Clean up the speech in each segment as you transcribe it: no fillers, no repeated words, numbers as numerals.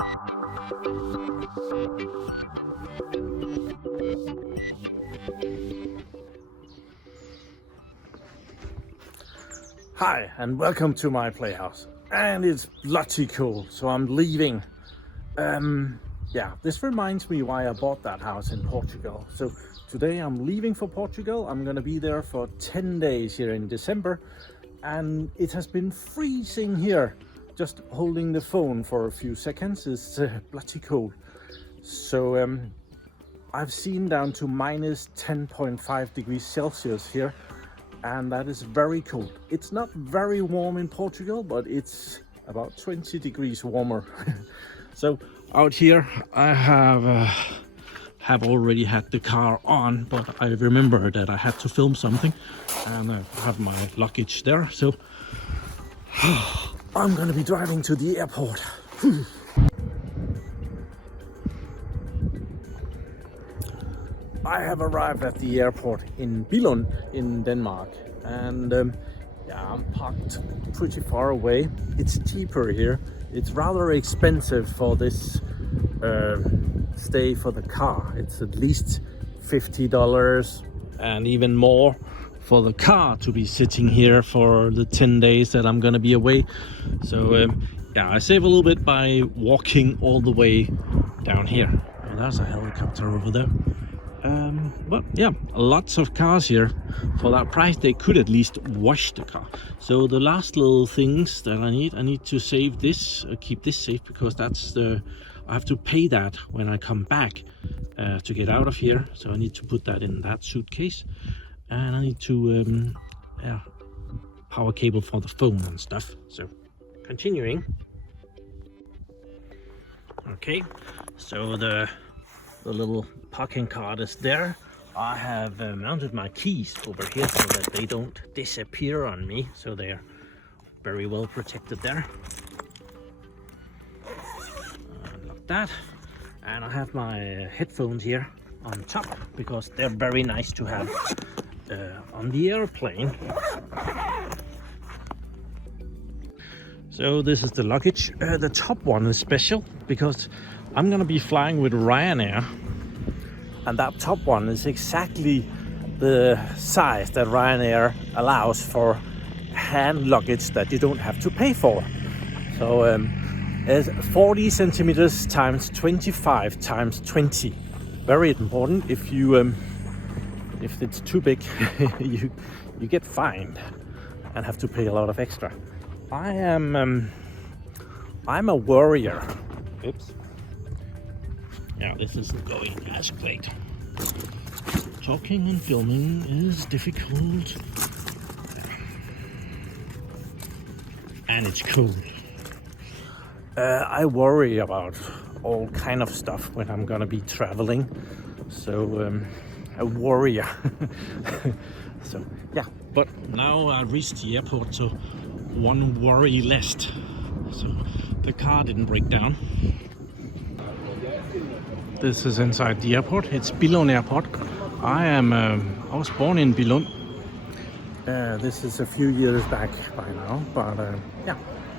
Hi and welcome to my playhouse, and it's bloody cool, so I'm leaving. Yeah, this reminds me why I bought that house in Portugal. So today I'm leaving for Portugal. I'm gonna be there for 10 days here in December, and it has been freezing here. Just holding the phone for a few seconds is bloody cold. So I've seen down to minus 10.5 degrees Celsius here, and that is very cold. It's not very warm in Portugal, but it's about 20 degrees warmer. So out here I have already had the car on, but I remember that I had to film something, and I have my luggage there. So I'm gonna be driving to the airport. I have arrived at the airport in Billund in Denmark, and yeah, I'm parked pretty far away. It's cheaper here. It's rather expensive for this stay for the car. It's at least $50 and even more for the car to be sitting here for the 10 days that I'm gonna be away. So yeah, I save a little bit by walking all the way down here. Oh, there's a helicopter over there. But yeah, lots of cars here. For that price they could at least wash the car. So the last little things that I need to save this, keep this safe, because that's I have to pay that when I come back to get out of here. So I need to put that in that suitcase, and I need to yeah, power cable for the phone and stuff. So continuing. Okay, so the little parking card is there. I have mounted my keys over here so that they don't disappear on me, so they're very well protected there. Like that. And I have my headphones here on top because they're very nice to have on the airplane. So this is the luggage. The top one is special because I'm gonna be flying with Ryanair, and that top one is exactly the size that Ryanair allows for hand luggage that you don't have to pay for. So it's 40 centimeters times 25 times 20. Very important. If it's too big, you get fined and have to pay a lot of extra. I'm a worrier. Oops. Yeah, this isn't going as great. Talking and filming is difficult. And it's cold. I worry about all kind of stuff when I'm gonna be traveling. So a worrier. So yeah, but now I reached the airport, so one worry less. So the car didn't break down. This is inside the airport. It's Billund Airport. I was born in Billund. This is a few years back by now, but yeah,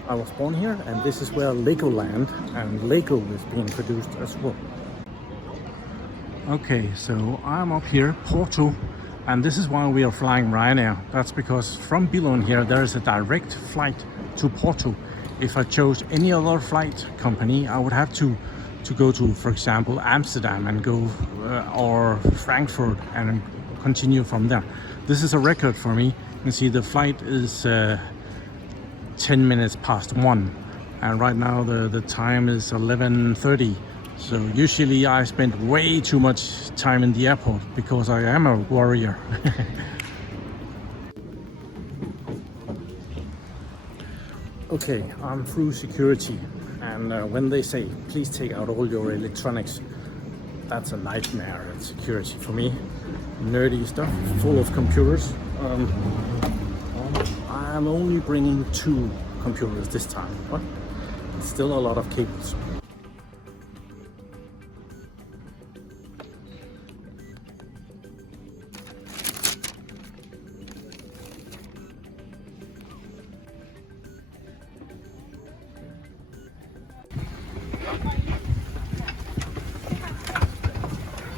I was born here, and this is where Legoland and Lego is being produced as well. Okay, so I'm up here, Porto, and this is why we are flying Ryanair. That's because from Billund here there is a direct flight to Porto. If I chose any other flight company, I would have to go to, for example, Amsterdam and go or Frankfurt and continue from there. This is a record for me. You can see the flight is 10 minutes past 1, and right now the time is 11:30. So usually I spend way too much time in the airport because I am a worrier. Okay, I'm through security, and when they say please take out all your electronics, that's a nightmare at security for me. Nerdy stuff full of computers. I'm only bringing 2 computers this time, but it's still a lot of cables.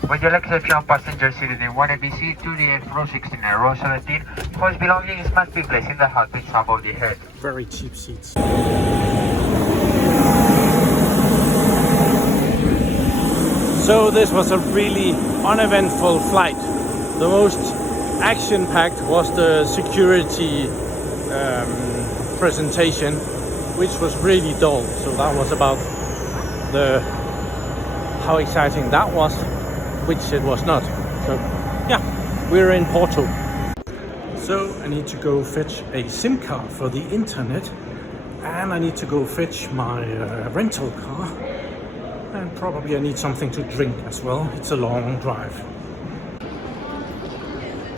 Would you like to have your passenger seated in 1AB seat, 2D, row 16 and row 17? First belongings must be placed in the hut pits above the head. Very cheap seats. So this was a really uneventful flight. The most action-packed was the security presentation, which was really dull. So that was about how exciting that was, which it was not. So yeah, we're in Porto. So I need to go fetch a SIM card for the internet, and I need to go fetch my rental car, and probably I need something to drink as well. It's a long drive.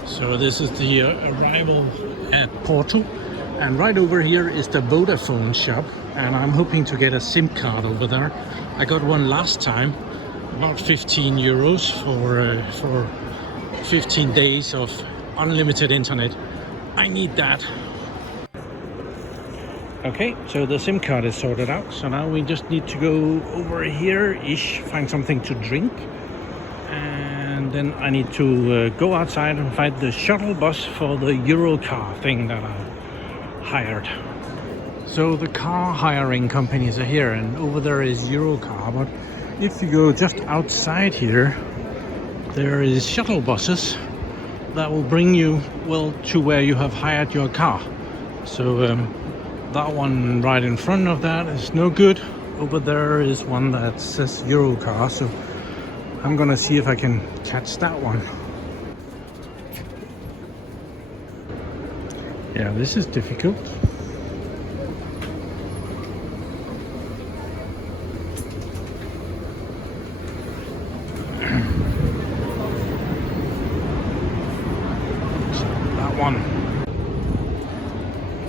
So this is the arrival at Porto, and right over here is the Vodafone shop, and I'm hoping to get a SIM card over there. I got one last time, about 15 euros for 15 days of unlimited internet. I need that. Okay, so the SIM card is sorted out, so now we just need to go over here-ish, find something to drink, and then I need to go outside and find the shuttle bus for the Europcar thing that I hired. So the car hiring companies are here, and over there is Europcar, but if you go just outside here, there is shuttle buses that will bring you, well, to where you have hired your car. So that one right in front of that is no good. Over there is one that says Europcar, so I'm gonna see if I can catch that one. Yeah, this is difficult.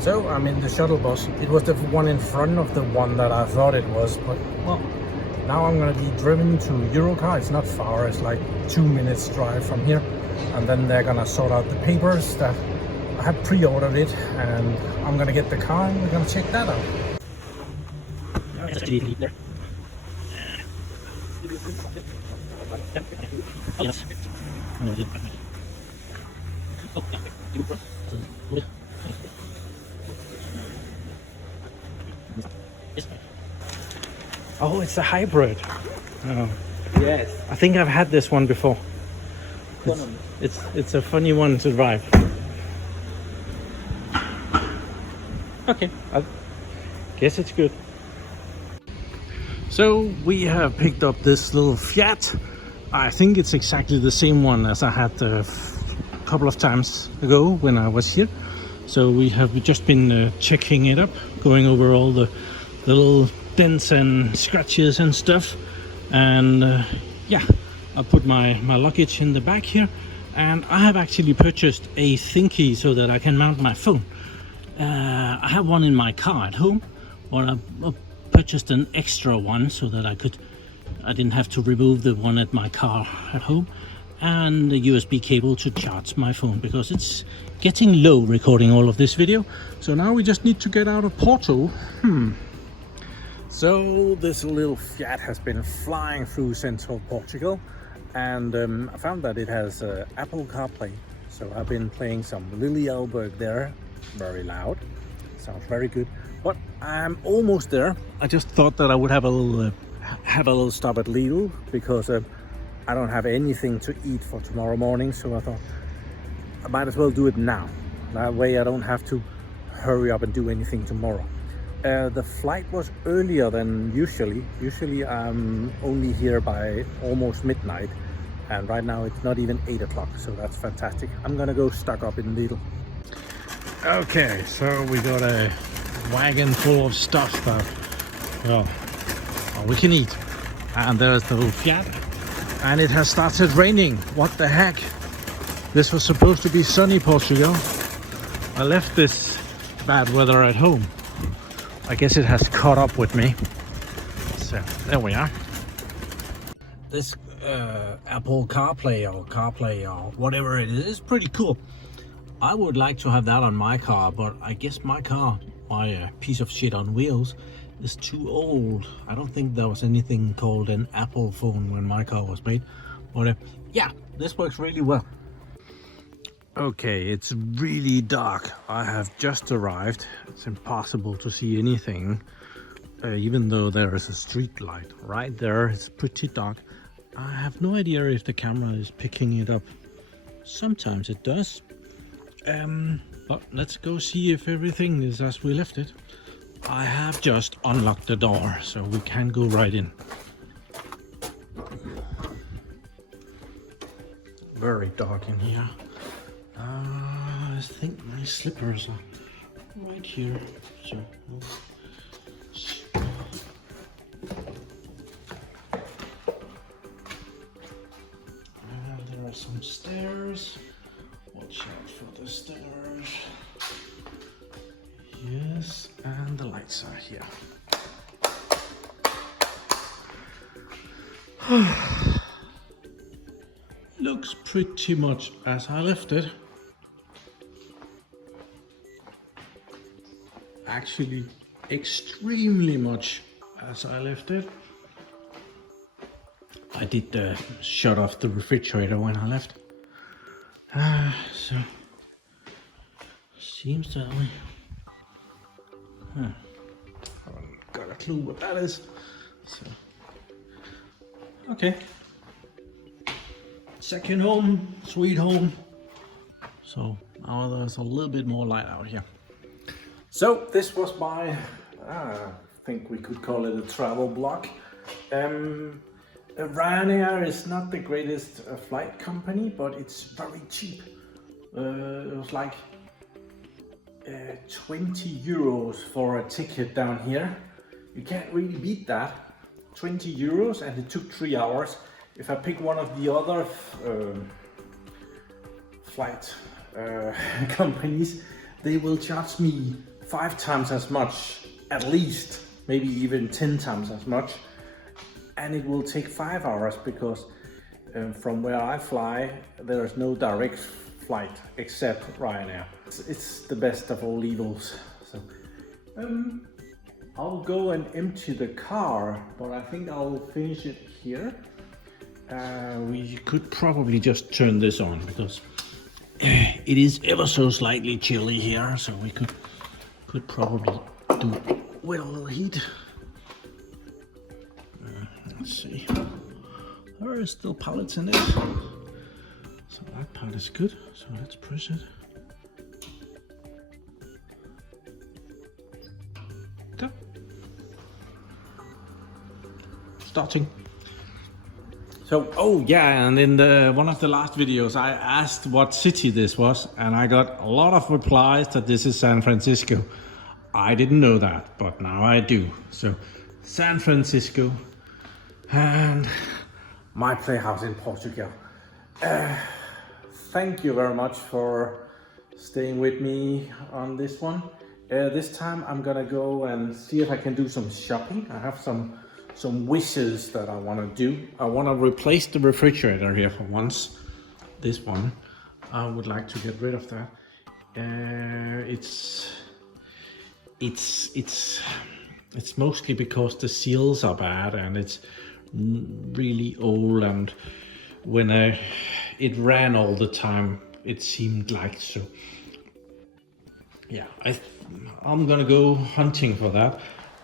So I'm in the shuttle bus. It was the one in front of the one that I thought it was, but well, now I'm gonna be driven to Europcar. It's not far, it's like 2 minutes drive from here, and then they're gonna sort out the papers that I have pre-ordered it, and I'm gonna get the car and we're gonna check that out. Oh, it's a hybrid. Oh. Yes. I think I've had this one before. It's a funny one to drive. Okay, I guess it's good. So we have picked up this little Fiat. I think it's exactly the same one as I had a couple of times ago when I was here. So we have just been checking it up, going over all the little dents and scratches and stuff, and yeah, I put my luggage in the back here, and I have actually purchased a thingy so that I can mount my phone. I have one in my car at home, but I purchased an extra one so that I didn't have to remove the one at my car at home, and a USB cable to charge my phone because it's getting low recording all of this video. So now we just need to get out of Porto. So this little Fiat has been flying through central Portugal, and I found that it has Apple CarPlay. So I've been playing some Aalborg there, very loud, sounds very good. But I'm almost there. I just thought that I would have a little stop at Lidl because I don't have anything to eat for tomorrow morning. So I thought I might as well do it now. That way I don't have to hurry up and do anything tomorrow. The flight was earlier than usually. Usually I'm only here by almost midnight, and right now it's not even 8 o'clock, so that's fantastic. I'm gonna go stock up in Lidl. Okay, so we got a wagon full of stuff that, well, we can eat. And there's the little Fiat, and it has started raining. What the heck? This was supposed to be sunny Portugal. I left this bad weather at home. I guess it has caught up with me. So there we are. This Apple CarPlay or whatever it is pretty cool. I would like to have that on my car, but I guess my piece of shit on wheels is too old. I don't think there was anything called an Apple phone when my car was made. But yeah, this works really well. Okay, it's really dark. I have just arrived. It's impossible to see anything, even though there is a street light right there. It's pretty dark. I have no idea if the camera is picking it up. Sometimes it does. But let's go see if everything is as we left it. I have just unlocked the door, so we can go right in. Very dark in here. I think my slippers are right here. So there are some stairs. Watch out for the stairs. Yes, and the lights are here. Looks pretty much as I left it. Actually, extremely much as I left it. I did shut off the refrigerator when I left. So seems that way. Haven't got a clue what that is. So okay. Second home, sweet home. So now there's a little bit more light out here. So this was my, I think we could call it a travel blog. Ryanair is not the greatest flight company, but it's very cheap. It was like 20 euros for a ticket down here. You can't really beat that. 20 euros, and it took 3 hours. If I pick one of the other flight companies, they will charge me 5 times as much, at least, maybe even 10 times as much. And it will take 5 hours because from where I fly, there is no direct flight except Ryanair. It's the best of all evils. So I'll go and empty the car, but I think I'll finish it here. We could probably just turn this on because it is ever so slightly chilly here, so we could probably do it with a little heat. Let's see. There are still pallets in it, so that part is good. So let's press it. Go. Starting. So, oh yeah, and in one of the last videos I asked what city this was, and I got a lot of replies that this is San Francisco. I didn't know that, but now I do. So, San Francisco and My PlayHouse in Portugal. Thank you very much for staying with me on this one. This time I'm gonna go and see if I can do some shopping. I have some wishes that I want to do. I want to replace the refrigerator here for once. This one, I would like to get rid of that. It's mostly because the seals are bad and it's really old, and when it ran all the time, it seemed like so. Yeah, I'm gonna go hunting for that.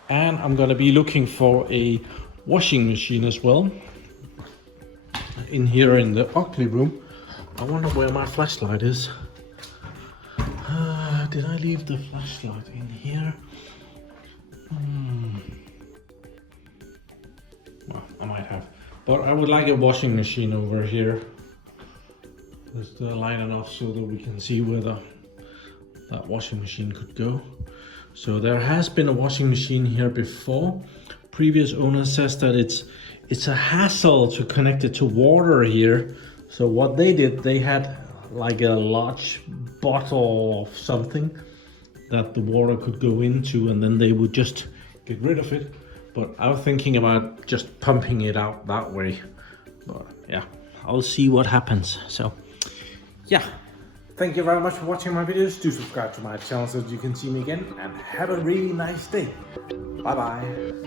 And I'm gonna be looking for a washing machine as well. In here in the ugly room. I wonder where my flashlight is. Did I leave the flashlight in here? Well, I might have. But I would like a washing machine over here. Is the light enough so that we can see where that washing machine could go? So there has been a washing machine here before. Previous owner says that it's a hassle to connect it to water here. So what they did, they had like a large bottle of something that the water could go into, and then they would just get rid of it. But I was thinking about just pumping it out that way. But yeah, I'll see what happens. So yeah. Thank you very much for watching my videos. Do subscribe to my channel so that you can see me again, and have a really nice day. Bye bye.